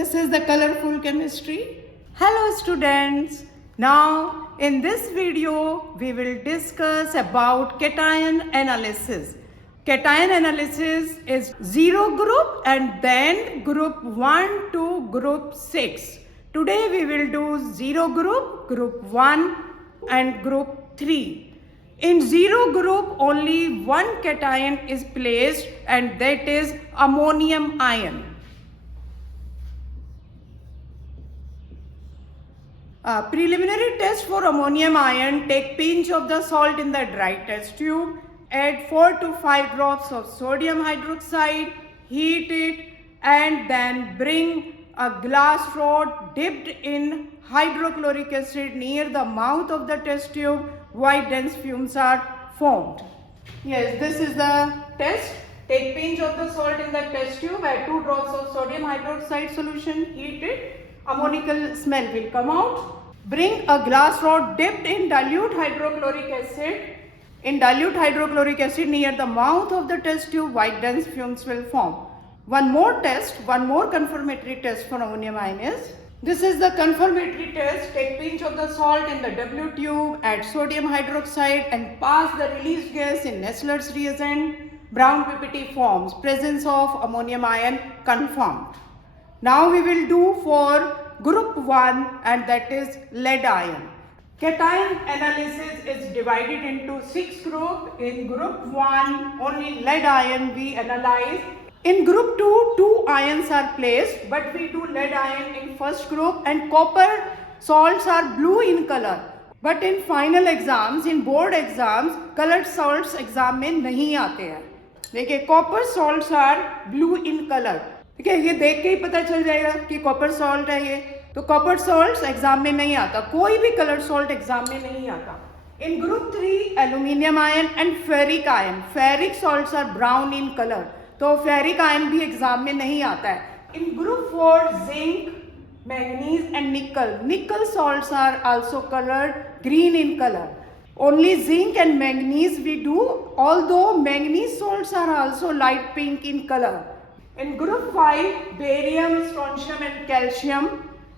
This is the colorful chemistry. Hello students. Now in this video we will discuss about cation analysis. Cation analysis is 0 group and then group 1 to group 6. Today we will do 0 group, group 1 and group 3. In 0 group only one cation is placed and that is ammonium ion. Preliminary test for ammonium ion: take pinch of the salt in the dry test tube, add 4 to 5 drops of sodium hydroxide, heat it and then bring a glass rod dipped in hydrochloric acid near the mouth of the test tube. White dense fumes are formed. Yes, this is the test. Take pinch of the salt in the test tube, add 2 drops of sodium hydroxide solution, heat it. Ammonical smell will come out. Bring a glass rod dipped in dilute hydrochloric acid. In dilute hydrochloric acid near the mouth of the test tube, white dense fumes will form. One more test, one more confirmatory test for ammonium ion is, this is the confirmatory test. Take pinch of the salt in the W tube, add sodium hydroxide and pass the released gas in Nessler's reagent. Brown PPT forms. Presence of ammonium ion confirmed. Now we will do for group 1 and that is lead ion. Cation analysis is divided into 6 groups. In group 1 only lead ion we analyze. In group 2 2 ions are placed but we do lead ion in first group and copper salts are blue in color. But in final exams, in board exams, colored salts exam में नहीं आते हैं. देखिए copper salts are blue in color. ठीक है, ये देख के ही पता चल जाएगा कि कॉपर सॉल्ट है ये. तो कॉपर सॉल्ट एग्जाम में नहीं आता, कोई भी कलर सॉल्ट एग्जाम में नहीं आता. In group 3 aluminium ion and ferric ion, ferric salts are brown in colour, तो फेरिक आयन भी एग्जाम में नहीं आता है. In group 4 zinc, manganese and nickel, nickel salts are also coloured green in colour. Only zinc and manganese we do, although manganese salts are also light pink in color. In group 5, barium, strontium and calcium,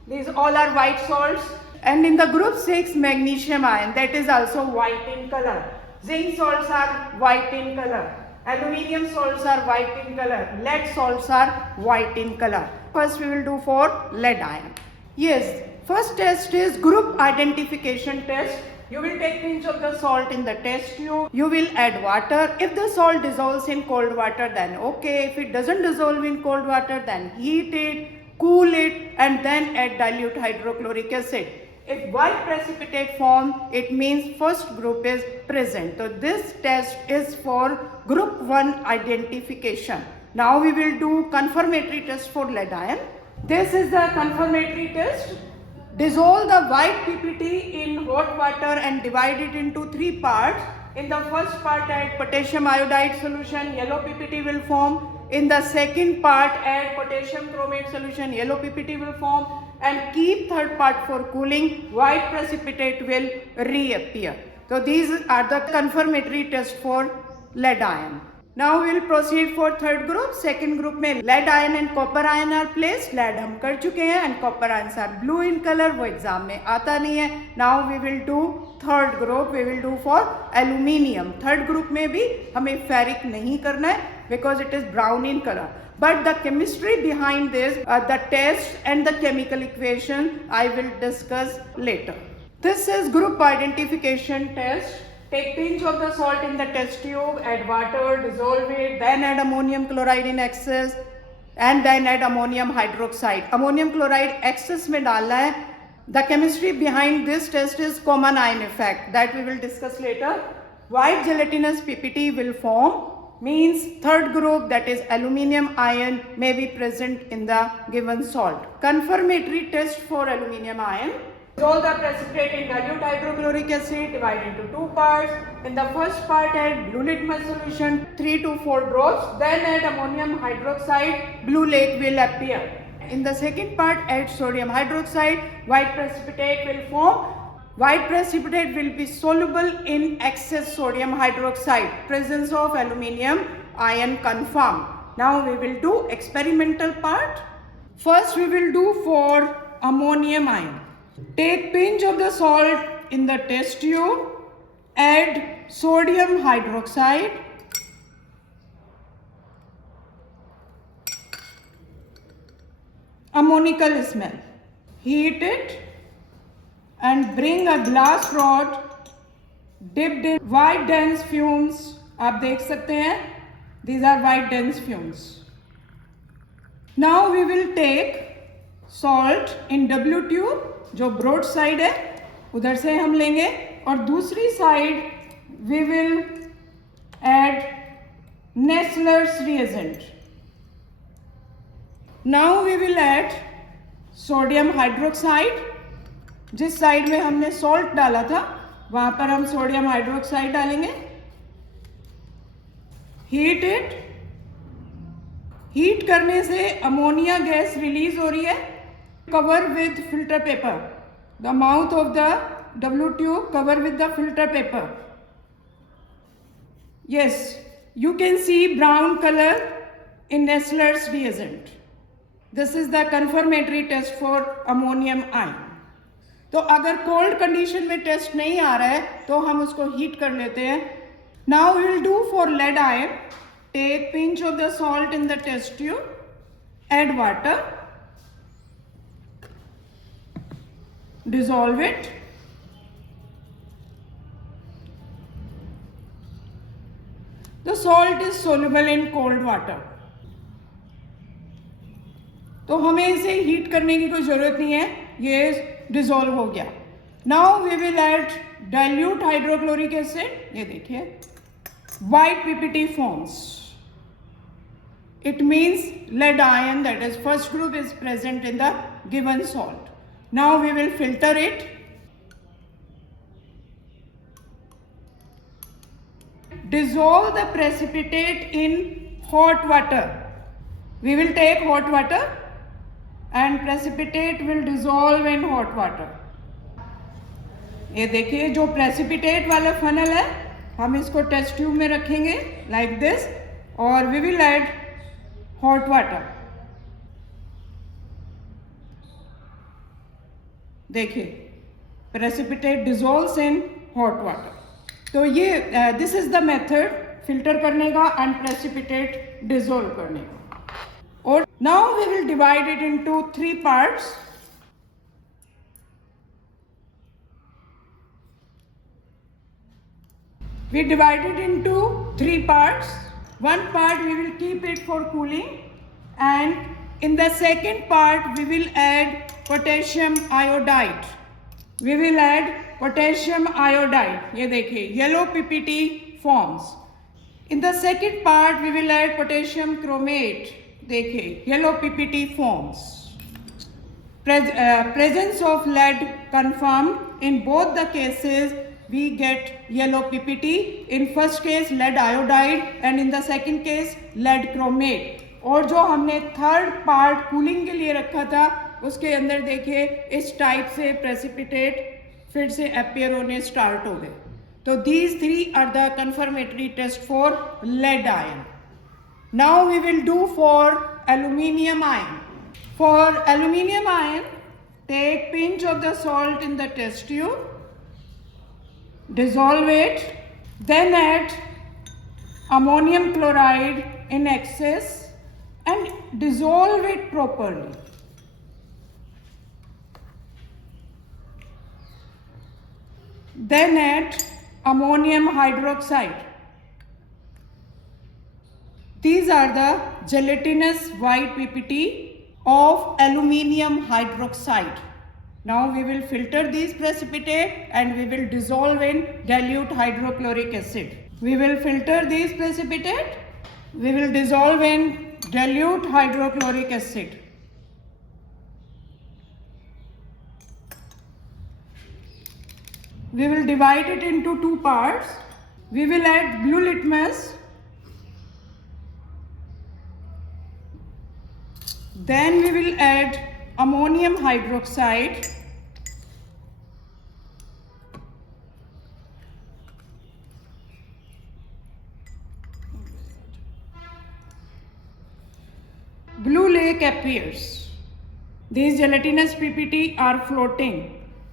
these all are white salts. And in the group 6, magnesium ion, that is also white in color. Zinc salts are white in color. Aluminium salts are white in color. Lead salts are white in color. First we will do for lead ion. Yes, first test is group identification test. You will take pinch of the salt in the test tube. You will add water. If the salt dissolves in cold water, then okay. If it doesn't dissolve in cold water, then heat it, cool it and then add dilute hydrochloric acid. If white precipitate form, it means first group is present. So this test is for group 1 identification. Now we will do confirmatory test for lead ion. This is the confirmatory test. Dissolve the white PPT in hot water and divide it into 3 parts. In the first part add potassium iodide solution, yellow PPT will form. In the second part add potassium chromate solution, yellow PPT will form, and keep third part for cooling, white precipitate will reappear. So these are the confirmatory test for lead ion. Now we will proceed for third group. Second group में lead ion and copper ion are placed. Lead हम कर चुके हैं and copper ions are blue in color. वो exam में आता नहीं है. Now we will do third group. We will do for aluminium. Third group में भी हमें ferric नहीं करना है because it is brown in color. But the chemistry behind this, the test and the chemical equation I will discuss later. This is group identification test. Take pinch of the salt in the test tube, add water, dissolve it, then add ammonium chloride in excess and then add ammonium hydroxide. Ammonium chloride excess में डालना है. The chemistry behind this test is common ion effect that we will discuss later. White gelatinous PPT will form, means third group, that is aluminium ion, may be present in the given salt. Confirmatory test for aluminium ion. Dissolve the precipitate in dilute hydrochloric acid, divide into 2 parts. In the first part add blue litmus solution 3 to 4 drops, then add ammonium hydroxide, blue lake will appear. In the second part add sodium hydroxide, white precipitate will form. White precipitate will be soluble in excess sodium hydroxide. Presence of aluminium ion confirmed. Now we will do experimental part. First we will do for ammonium ion. Take pinch of the salt in the test tube, add sodium hydroxide, ammonical smell. Heat it and bring a glass rod dipped in white dense fumes. आप देख सकते हैं, these are white dense fumes. Now we will take salt in W tube, जो broad side है उधर से हम लेंगे, और दूसरी side we will add Nessler's reagent. Now we will add sodium hydroxide. जिस साइड में हमने salt डाला था वहां पर हम सोडियम हाइड्रोक्साइड डालेंगे. Heat it. हीट करने से अमोनिया गैस रिलीज हो रही है. Cover with filter paper. The mouth of the W tube cover with the filter paper. Yes, you can see brown color in Nessler's reagent. This is the confirmatory test for ammonium ion. तो अगर cold condition में test नहीं आ रहा है तो हम उसको heat कर लेते हैं. Now we will do for lead ion. Take pinch of the salt in the test tube, add water, dissolve it, the salt is soluble in cold water. तो हमें इसे हीट करने की कोई जरूरत नहीं है, ये डिसॉल्व हो गया. Now we will add dilute hydrochloric acid. ये देखिए white PPT forms. It means lead ion, that is first group, is present in the given salt. Now we will filter it. Dissolve the precipitate in hot water. We will take hot water and precipitate will dissolve in hot water. ये देखिए जो precipitate वाला funnel है हम इसको test tube में रखेंगे like this, और we will add hot water. देखिए precipitate dissolves in hot water. तो ये this is the method filter करने का and precipitate dissolve करने का. और now we will divide it into 3 parts. We divide it into 3 parts. One part we will keep it for cooling, and in the second part we will add potassium iodide. We will add potassium iodide. ये देखिए yellow PPT forms. In the second part we will add potassium chromate. देखिए yellow PPT forms. Presence of lead confirmed. In both the cases we get yellow PPT. In first case lead iodide and in the second case lead chromate. और जो हमने third part cooling के लिए रखा था उसके अंदर देखिए इस टाइप से प्रेसिपिटेट फिर से अपीयर होने स्टार्ट हो गए. तो these 3 are the confirmatory test for lead ion. Now we will do for aluminium ion. For aluminium ion, take pinch of the salt in the test tube, dissolve it, then add ammonium chloride in excess and dissolve it properly. Then add ammonium hydroxide. These are the gelatinous white PPT of aluminium hydroxide. Now we will filter these precipitate and we will dissolve in dilute hydrochloric acid. We will filter these precipitate. We will dissolve in dilute hydrochloric acid. We will divide it into 2 parts. We will add blue litmus. Then we will add ammonium hydroxide. Blue lake appears. These gelatinous PPT are floating.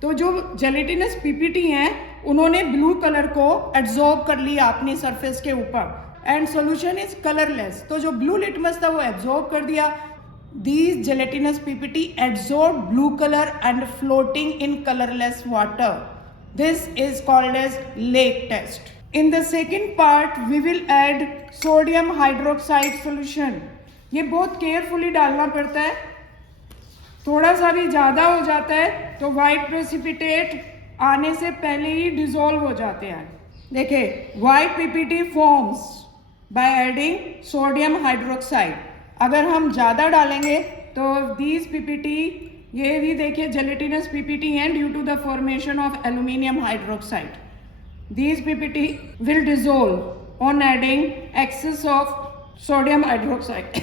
तो जो gelatinous PPT हैं उन्होंने blue colour को absorb कर लिया अपनी surface के ऊपर एंड सोल्यूशन इज कलरलेस. तो जो ब्लू लिटमस था वो एब्जॉर्ब कर दिया. These gelatinous PPT absorb blue color and floating in colorless water. This is called as lake test. In the second part, we will add sodium hydroxide solution. ये बहुत carefully डालना पड़ता है. थोड़ा सा भी ज़्यादा हो जाता है तो वाइट प्रेसिपिटेट आने से पहले ही डिजोल्व हो जाते हैं. देखिए, white PPT forms by adding sodium hydroxide. अगर हम ज़्यादा डालेंगे तो दीज पीपीटी, ये भी देखिए जेलेटिनस पीपीटी हैं due to the formation of aluminium hydroxide. These PPT will dissolve on adding excess of sodium hydroxide.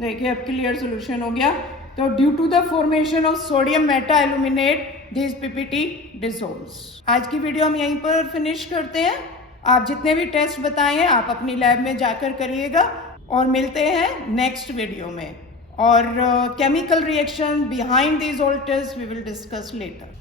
देखिए, अब क्लियर सोल्यूशन हो गया. तो due to the formation of sodium meta aluminate this PPT dissolves. आज की video हम यहीं पर फिनिश करते हैं. आप जितने भी टेस्ट बताए हैं आप अपनी लैब में जाकर करिएगा और मिलते हैं नेक्स्ट वीडियो में. और chemical reaction behind these all test we will discuss letter.